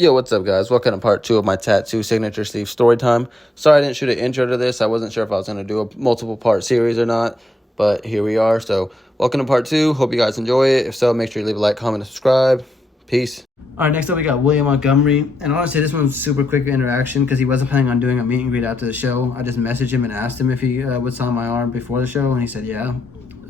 Yo, what's up, guys? Welcome to part 2 of my tattoo signature sleeve story time. Sorry I didn't shoot an intro to this. I wasn't sure if I was going to do a multiple part series or not, but here we are. So, welcome to part 2. Hope you guys enjoy it. If so, make sure you leave a like, comment, and subscribe. Peace. All right, next up we got William Montgomery. And honestly, this one was super quick interaction because he wasn't planning on doing a meet and greet after the show. I just messaged him and asked him if he would sign my arm before the show, and he said yeah.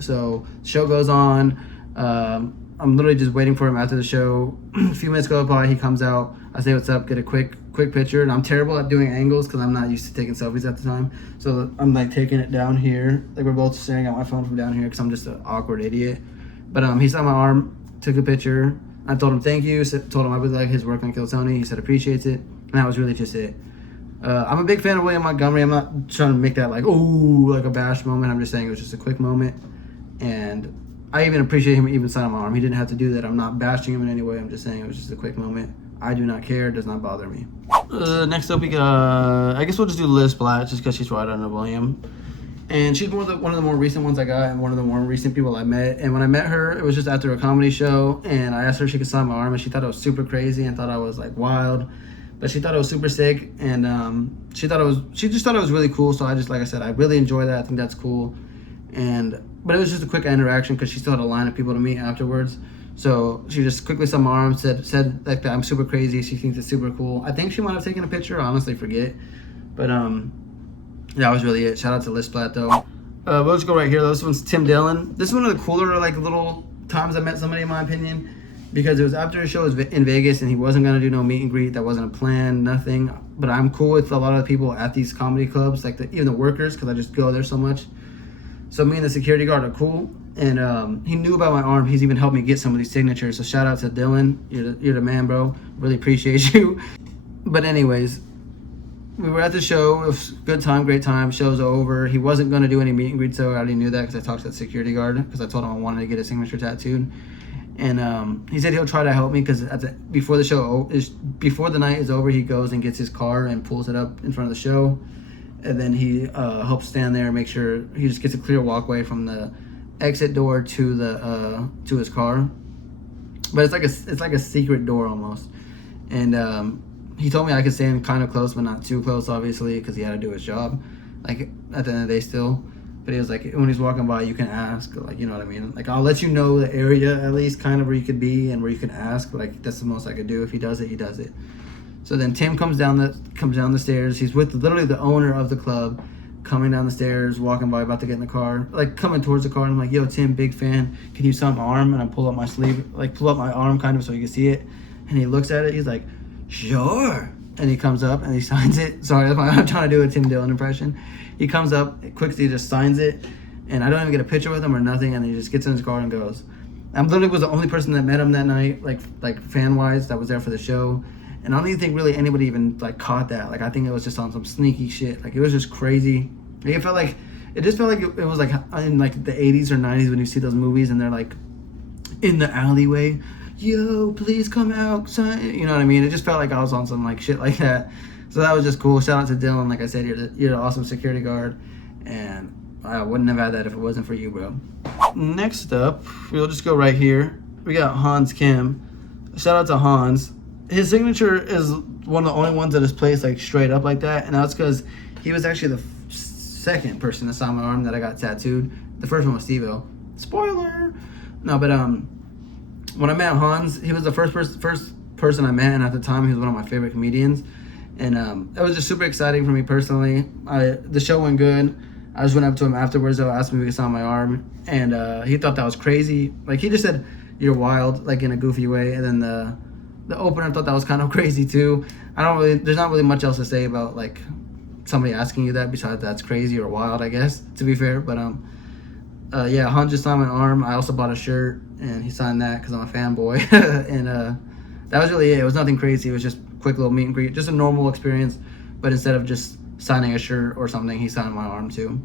So, the show goes on. I'm literally just waiting for him after the show. A few minutes go by, he comes out. I say what's up, get a quick picture. And I'm terrible at doing angles because I'm not used to taking selfies at the time. So I'm like taking it down here. Like we're both staring at my phone from down here because I'm just an awkward idiot. But he saw my arm, took a picture. I told him thank you, told him I would like his work on Kill Tony. He said appreciates it. And that was really just it. I'm a big fan of William Montgomery. I'm not trying to make that like, ooh, like a bash moment. I'm just saying it was just a quick moment. And I even appreciate him even signing my arm. He didn't have to do that. I'm not bashing him in any way. I'm just saying it was just a quick moment. I do not care. It does not bother me. Next up, we got, I guess we'll just do Liz Blatt just because she's right under William. And she's one of the more recent ones I got and one of the more recent people I met. And when I met her, it was just after a comedy show. And I asked her if she could sign my arm. And she thought it was super crazy and thought I was like wild. But she thought it was super sick. And she just thought it was really cool. So I just, like I said, I really enjoy that. I think that's cool. But it was just a quick interaction because she still had a line of people to meet afterwards. So she just quickly saw my arm, said like that I'm super crazy. She thinks it's super cool. I think she might have taken a picture. I honestly forget. But that was really it. Shout out to Liz Blatt though. We'll just go right here. This one's Tim Dillon. This is one of the cooler like little times I met somebody in my opinion, because it was after a show in Vegas and he wasn't gonna do no meet and greet. That wasn't a plan, nothing. But I'm cool with a lot of the people at these comedy clubs, like even the workers, because I just go there so much. So me and the security guard are cool, and he knew about my arm. He's even helped me get some of these signatures. So shout out to Dylan. You're the man, bro. Really appreciate you. But anyways, we were at the show. It was good time, great time. Show's over. He wasn't going to do any meet and greet, so I already knew that because I talked to the security guard because I told him I wanted to get a signature tattooed. And he said he'll try to help me because before the night is over, he goes and gets his car and pulls it up in front of the show. And then he helps stand there and make sure he just gets a clear walkway from the exit door to his car. But it's like a secret door almost. And he told me I could stand kind of close, but not too close, obviously, because he had to do his job. Like at the end of the day, still. But he was like, when he's walking by, you can ask, like, you know what I mean? Like, I'll let you know the area at least, kind of where you could be and where you can ask. Like, that's the most I could do. If he does it, he does it. So then Tim comes down the stairs. He's with literally the owner of the club, coming down the stairs, walking by, about to get in the car, like coming towards the car. And I'm like, yo, Tim, big fan. Can you sign my arm? And I pull up my sleeve, like pull up my arm kind of so you can see it. And he looks at it. He's like, sure. And he comes up and he signs it. Sorry, I'm trying to do a Tim Dillon impression. He comes up, quickly just signs it. And I don't even get a picture with him or nothing. And he just gets in his car and goes. I literally was the only person that met him that night, like fan-wise, that was there for the show. And I don't even think really anybody even like caught that. Like I think it was just on some sneaky shit. Like it was just crazy. Like, it just felt like it was like in like the 80s or 90s when you see those movies and they're like in the alleyway, yo, please come out, son. You know what I mean? It just felt like I was on some like shit like that. So that was just cool. Shout out to Dylan. Like I said, you're an awesome security guard, and I wouldn't have had that if it wasn't for you, bro. Next up, we'll just go right here. We got Hans Kim. Shout out to Hans. His signature is one of the only ones that is placed like straight up like that, and that's because he was actually the second person to sign my arm that I got tattooed. The first one was Steve-O. Spoiler. No, but when I met Hans, he was the first person I met, and at the time he was one of my favorite comedians, and it was just super exciting for me personally. The show went good. I just went up to him afterwards though, asked him if he could sign my arm, and he thought that was crazy. Like he just said, "You're wild," like in a goofy way, and then the opener thought that was kind of crazy too. There's not really much else to say about like somebody asking you that besides that's crazy or wild, I guess, to be fair. But yeah, Hans just signed my arm. I also bought a shirt and he signed that because I'm a fanboy. And that was really it. It was nothing crazy. It was just a quick little meet and greet, just a normal experience. But instead of just signing a shirt or something, he signed my arm too.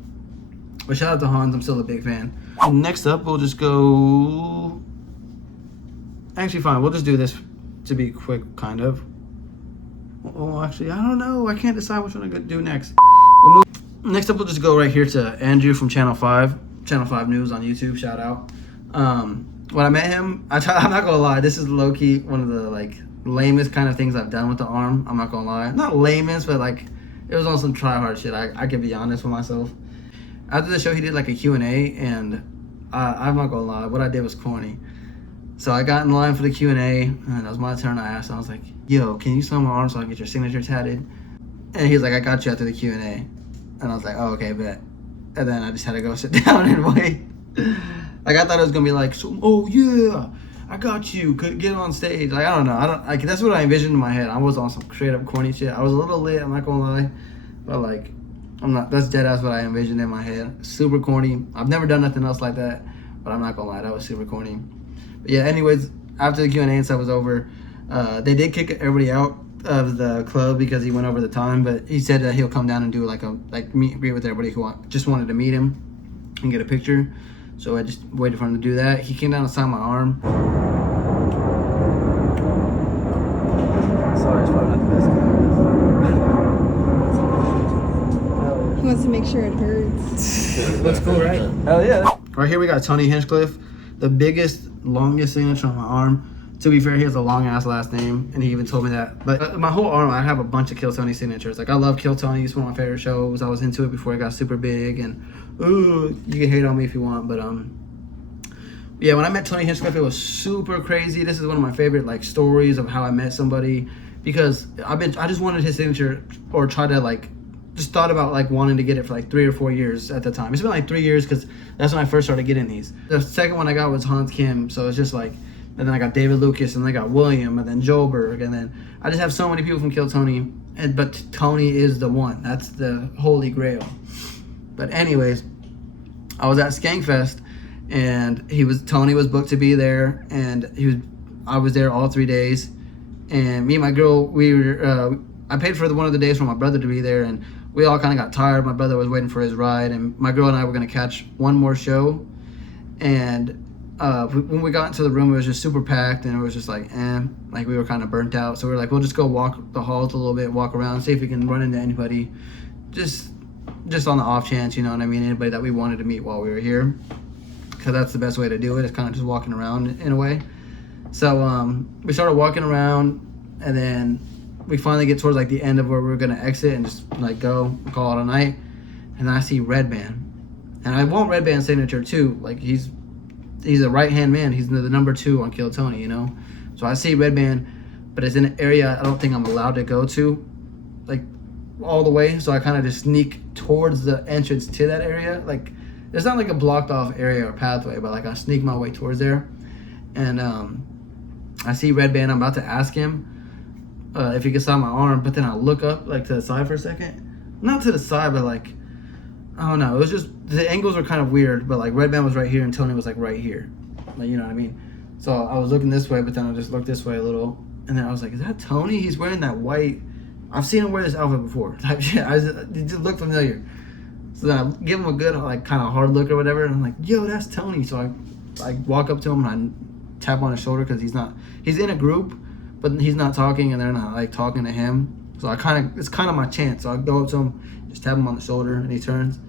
But shout out to Hans. I'm still a big fan. Next up, we'll just go. Actually, fine. We'll just do this to be quick, kind of. Well, actually, I don't know. I can't decide which one I'm going to do next. Next up, we'll just go right here to Andrew from Channel 5. Channel 5 News on YouTube. Shout out. When I met him, I'm not going to lie. This is low-key one of the, like, lamest kind of things I've done with the arm. I'm not gonna lie, not lamest, but like it was on some try hard shit. I can be honest with myself. After the show, he did like a Q&A, and I'm not gonna lie, what I did was corny. So I got in line for the Q&A, and it was my turn. I asked, I was like, yo, can you sign my arm so I can get your signature tatted? And he's like, I got you after the Q&A. And I was like, oh, okay, bet. And then I just had to go sit down and wait. Like, I thought it was gonna be like, so, oh yeah, I got you, could get on stage. Like, I don't know, that's what I envisioned in my head. I was on some straight up corny shit. I was a little lit, I'm not gonna lie, but like, that's dead ass what I envisioned in my head. Super corny. I've never done nothing else like that, but I'm not gonna lie, that was super corny. But yeah, anyways, after the Q&A and stuff was over, they did kick everybody out of the club because he went over the time, but he said that he'll come down and do like a meet and greet with everybody who just wanted to meet him and get a picture. So I just waited for him to do that. He came down and signed my arm. Sorry, it's probably not the best. He wants to make sure it hurts. Looks cool, right? Hell yeah. Right here we got Tony Hinchcliffe, the biggest, longest signature on my arm. To be fair, he has a long ass last name, and he even told me that. But my whole arm, I have a bunch of Kill Tony signatures. Like, I love Kill Tony. It's one of my favorite shows. I was into it before it got super big, and ooh, you can hate on me if you want, but yeah, when I met Tony Hinchcliffe, it was super crazy. This is one of my favorite like stories of how I met somebody, because I just wanted his signature, or try to like, just thought about like wanting to get it for like 3 or 4 years at the time. It's been like 3 years because that's when I first started getting these. The second one I got was Hans Kim, so it's just like, and then I got David Lucas, and then I got William, and then Joburg, and then I just have so many people from Kill Tony, but Tony is the one. That's the holy grail. But anyways, I was at Skankfest, and Tony was booked to be there, and I was there all 3 days, and me and my girl, I paid for one of the days for my brother to be there, and we all kind of got tired. My brother was waiting for his ride, and my girl and I were going to catch one more show, and when we got into the room, it was just super packed, and it was just like, like we were kind of burnt out. So we were like, we'll just go walk the halls a little bit, walk around, see if we can run into anybody, just on the off chance, you know what I mean, anybody that we wanted to meet while we were here, because that's the best way to do it. It's kind of just walking around in a way. So we started walking around, and then we finally get towards like the end of where we were gonna exit and just like go call it a night, and then I see Redban, and I want Redban's signature too. Like, he's a right-hand man. He's the number 2 on Kill Tony, you know? So I see Redban, but it's in an area I don't think I'm allowed to go to, like, all the way. So I kind of just sneak towards the entrance to that area. Like, it's not like a blocked off area or pathway, but like I sneak my way towards there. And I see Redban. I'm about to ask him if he can sign my arm, but then I look up, like, to the side for a second. Not to the side, but like, I don't know. It was just, the angles were kind of weird, but like Redban was right here and Tony was like right here. Like, you know what I mean? So I was looking this way, but then I just looked this way a little, and then I was like, is that Tony? He's wearing that white, I've seen him wear this outfit before type shit. It just looked familiar. So then I give him a good, like, kind of hard look or whatever, and I'm like, yo, that's Tony. So I walk up to him and I tap on his shoulder, because he's in a group, but he's not talking, and they're not like talking to him. So it's kind of my chance. So I go up to him, just tap him on the shoulder, and he turns.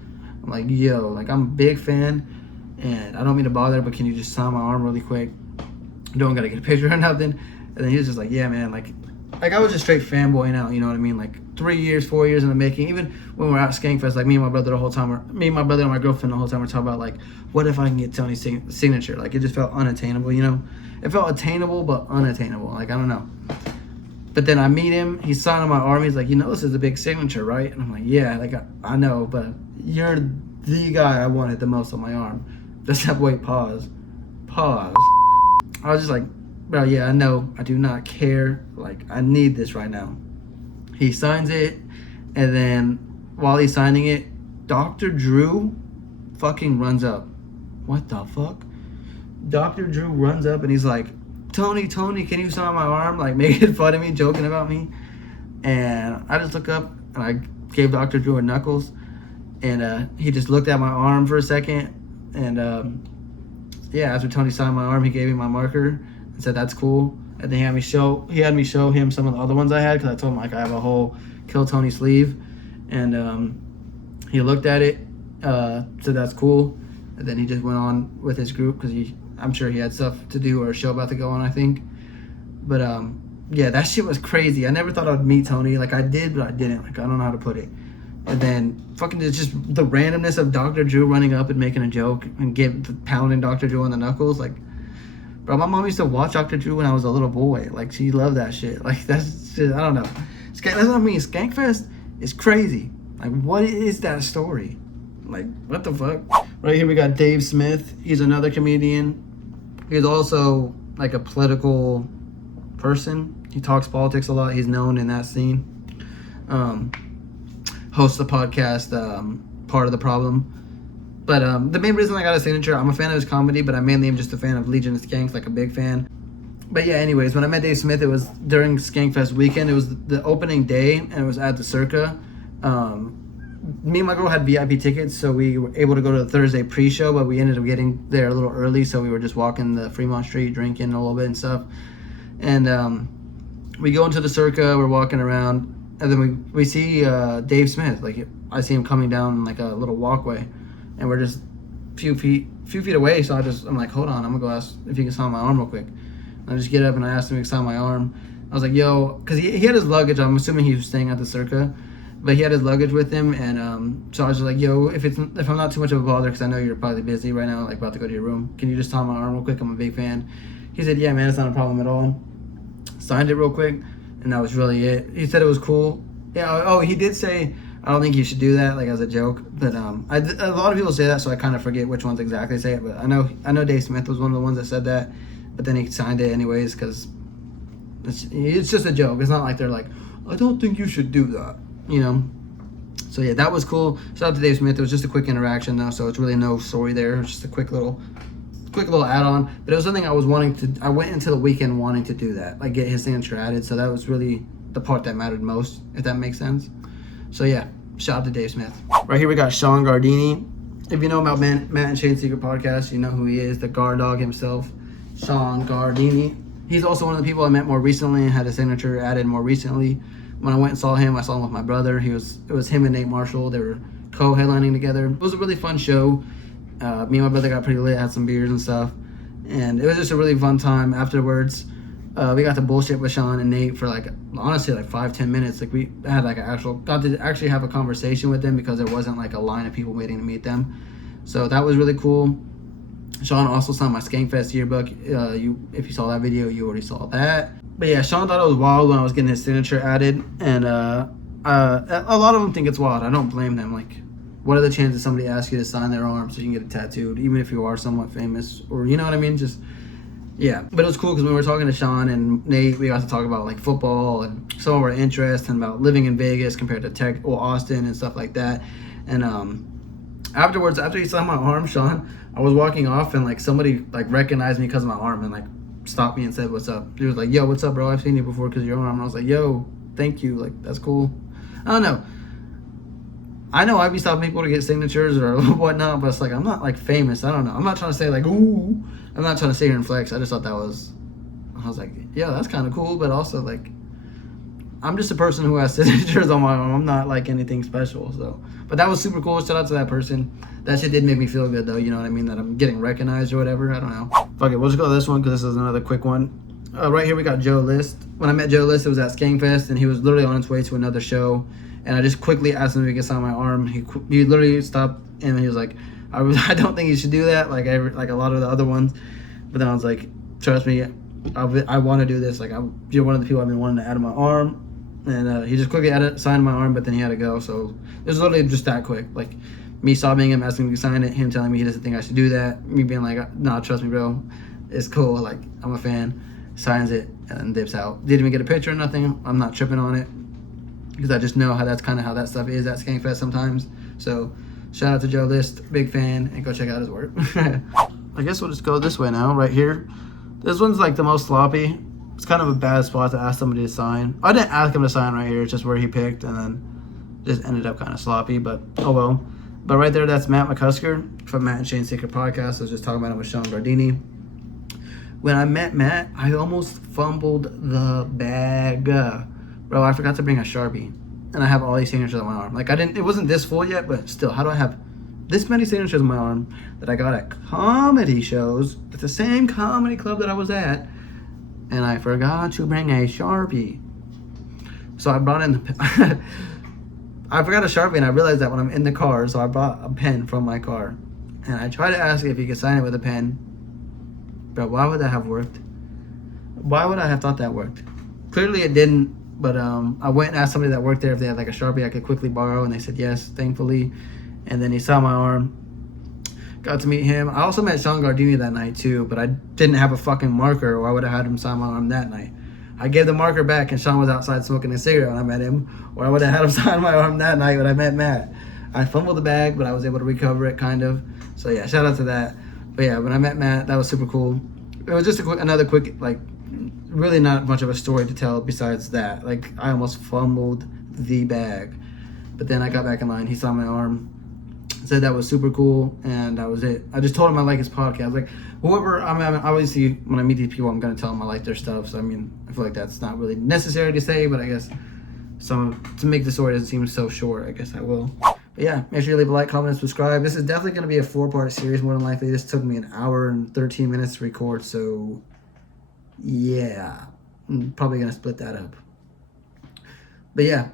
I'm like, yo, like, I'm a big fan, and I don't mean to bother, but can you just sign my arm really quick? Don't gotta get a picture or nothing. And then he was just like, yeah, man, like I was just straight fanboying out, you know what I mean? Like 3 years, 4 years in the making. Even when we're at Skankfest, like me and my brother and my girlfriend the whole time were talking about, like, what if I can get Tony's signature? Like, it just felt unattainable, you know? It felt attainable, but unattainable. Like, I don't know. But then I meet him, he's signing my arm, he's like, you know, this is a big signature, right? And I'm like, yeah, like, I know, but you're the guy I wanted the most on my arm. Just have, wait, pause. I was just like, bro, yeah, I know, I do not care, like, I need this right now. He signs it, and then while he's signing it, Dr. Drew fucking runs up. What the fuck? Dr. Drew runs up, and he's like, Tony, can you sign my arm? Like, making fun of me, joking about me. And I just look up, and I gave Dr. Drew a knuckles, and he just looked at my arm for a second, and yeah, after Tony signed my arm, he gave me my marker and said, that's cool. And then he had me show him some of the other ones I had, because I told him, like, I have a whole Kill Tony sleeve. And he looked at it, said that's cool, and then he just went on with his group, because I'm sure he had stuff to do or a show about to go on, I think. But yeah, that shit was crazy. I never thought I'd meet Tony. Like, I did, but I didn't. Like, I don't know how to put it. And then fucking just the randomness of Dr. Drew running up and making a joke and pounding Dr. Drew on the knuckles. Like, bro, my mom used to watch Dr. Drew when I was a little boy. Like, she loved that shit. Like, that's shit, I don't know. That's what I mean. Skankfest is crazy. Like, what is that story? Like, what the fuck? Right here we got Dave Smith. He's another comedian. He's also like a political person. He talks politics a lot. He's known in that scene. Hosts the podcast, Part of the Problem. But the main reason I got a signature, I'm a fan of his comedy, but I mainly am just a fan of Legion of Skanks, like a big fan. But yeah, anyways, when I met Dave Smith, it was during Skankfest weekend. It was the opening day, and it was at the Circa. Me and my girl had VIP tickets, so we were able to go to the Thursday pre-show, but we ended up getting there a little early, so we were just walking the Fremont Street, drinking a little bit and stuff. And we go into the Circa, we're walking around, and then we see Dave Smith. Like, I see him coming down like a little walkway, and we're just a few feet away. So I'm like, hold on, I'm gonna go ask if he can sign my arm real quick. And I just get up and I asked him to sign my arm. I was like, yo, because he had his luggage. I'm assuming he was staying at the Circa, but he had his luggage with him. And so I was just like, yo, if I'm not too much of a bother, because I know you're probably busy right now, like about to go to your room, can you just sign my arm real quick? I'm a big fan. He said, yeah, man, it's not a problem at all. Signed it real quick, and that was really it. He said it was cool. Yeah. Oh, he did say, I don't think you should do that, like as a joke. But a lot of people say that, so I kind of forget which ones exactly say it. But I know Dave Smith was one of the ones that said that. But then he signed it anyways, because it's just a joke. It's not like they're like, I don't think you should do that, you know. So yeah, that was cool. Shout out to Dave Smith. It was just a quick interaction though, so it's really no story there. It was just a quick little add-on. But it was something I went into the weekend wanting to do that, like get his signature added. So that was really the part that mattered most, if that makes sense. So yeah, shout out to Dave Smith. Right here we got Sean Gardini. If you know about Matt and Shane's Secret Podcast, you know who he is, the guard dog himself, Sean Gardini. He's also one of the people I met more recently and had a signature added more recently. When I went and saw him with my brother. It was him and Nate Marshall. They were co-headlining together. It was a really fun show. Me and my brother got pretty lit, had some beers and stuff, and it was just a really fun time. Afterwards, we got to bullshit with Sean and Nate for honestly 5-10 minutes. Like, we had got to actually have a conversation with them, because there wasn't like a line of people waiting to meet them. So that was really cool. Sean also signed my Skankfest yearbook. If you saw that video, you already saw that. But yeah, Sean thought it was wild when I was getting his signature added, and a lot of them think it's wild. I don't blame them. Like, what are the chances somebody asks you to sign their arm so you can get it tattooed, even if you are somewhat famous, or you know what I mean? Just, yeah. But it was cool because when we were talking to Sean and Nate, we got to talk about like football and some of our interests and about living in Vegas compared to Austin and stuff like that. And afterwards, after he signed my arm, Sean, I was walking off and like somebody like recognized me because of my arm and like stopped me and said, "What's up?" He was like, "Yo, what's up, bro? I've seen you before because of your arm." And I was like, "Yo, thank you. Like, that's cool." I don't know. I know I'd be stopping people to get signatures or whatnot, but it's like, I'm not like famous. I don't know. I'm not trying to say like, ooh. I'm not trying to sit here and flex. I just thought I was like, yeah, that's kind of cool, but also like, I'm just a person who has signatures on my arm. I'm not like anything special. So, but that was super cool. Shout out to that person. That shit did make me feel good though. You know what I mean? That I'm getting recognized or whatever. I don't know. Fuck it. We'll just go to this one because this is another quick one. Right here we got Joe List. When I met Joe List, it was at Skankfest, and he was literally on his way to another show. And I just quickly asked him if he could sign my arm. He literally stopped and he was like, I don't think you should do that, like a lot of the other ones. But then I was like, trust me, I want to do this. Like, you're one of the people I've been wanting to add on my arm. And he just quickly signed my arm, but then he had to go. So it was literally just that quick. Like, me stopping him, asking him to sign it, him telling me he doesn't think I should do that, me being like, nah, trust me, bro, it's cool. Like, I'm a fan. Signs it and then dips out. Didn't even get a picture or nothing. I'm not tripping on it, because I just know that's kind of how that stuff is at Skankfest sometimes. So shout out to Joe List, big fan, and go check out his work. I guess we'll just go this way now, right here. This one's like the most sloppy. It's kind of a bad spot to ask somebody to sign. I didn't ask him to sign right here, it's just where he picked, and then just ended up kind of sloppy, but oh well. But right there, that's Matt McCusker from Matt and Shane's Secret Podcast. I was just talking about him with Sean Gardini. When I met Matt, I almost fumbled the bag. Bro, I forgot to bring a Sharpie, and I have all these signatures on my arm. Like, it wasn't this full yet, but still, how do I have this many signatures on my arm that I got at comedy shows at the same comedy club that I was at, and I forgot to bring a Sharpie. So I brought in the I forgot a Sharpie, and I realized that when I'm in the car, so I brought a pen from my car. And I tried to ask if he could sign it with a pen. But why would that have worked? Why would I have thought that worked? Clearly it didn't, but I went and asked somebody that worked there if they had like a Sharpie I could quickly borrow, and they said yes, thankfully. And then he saw my arm. Got to meet him. I also met Sean Gardini that night too, but I didn't have a fucking marker, or I would have had him sign my arm that night. I gave the marker back, and Sean was outside smoking a cigarette when I met him, or I would have had him sign my arm that night when I met Matt. I fumbled the bag, but I was able to recover it, kind of. So yeah, shout out to that. But yeah, when I met Matt, that was super cool. It was just another quick, like, really not much of a story to tell besides that. Like, I almost fumbled the bag. But then I got back in line. He saw my arm, said that was super cool, and that was it. I just told him I like his podcast. Like, whoever, I mean, obviously, when I meet these people, I'm going to tell them I like their stuff. So, I mean, I feel like that's not really necessary to say, but I guess to make the story doesn't seem so short, I guess I will. But yeah, make sure you leave a like, comment, and subscribe. This is definitely going to be a 4-part series, more than likely. This took me 1 hour and 13 minutes to record, so yeah, I'm probably going to split that up. But yeah,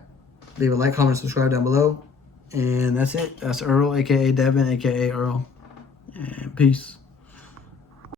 leave a like, comment, subscribe down below. And that's it. That's Earl, a.k.a. Devin, a.k.a. Earl. And peace.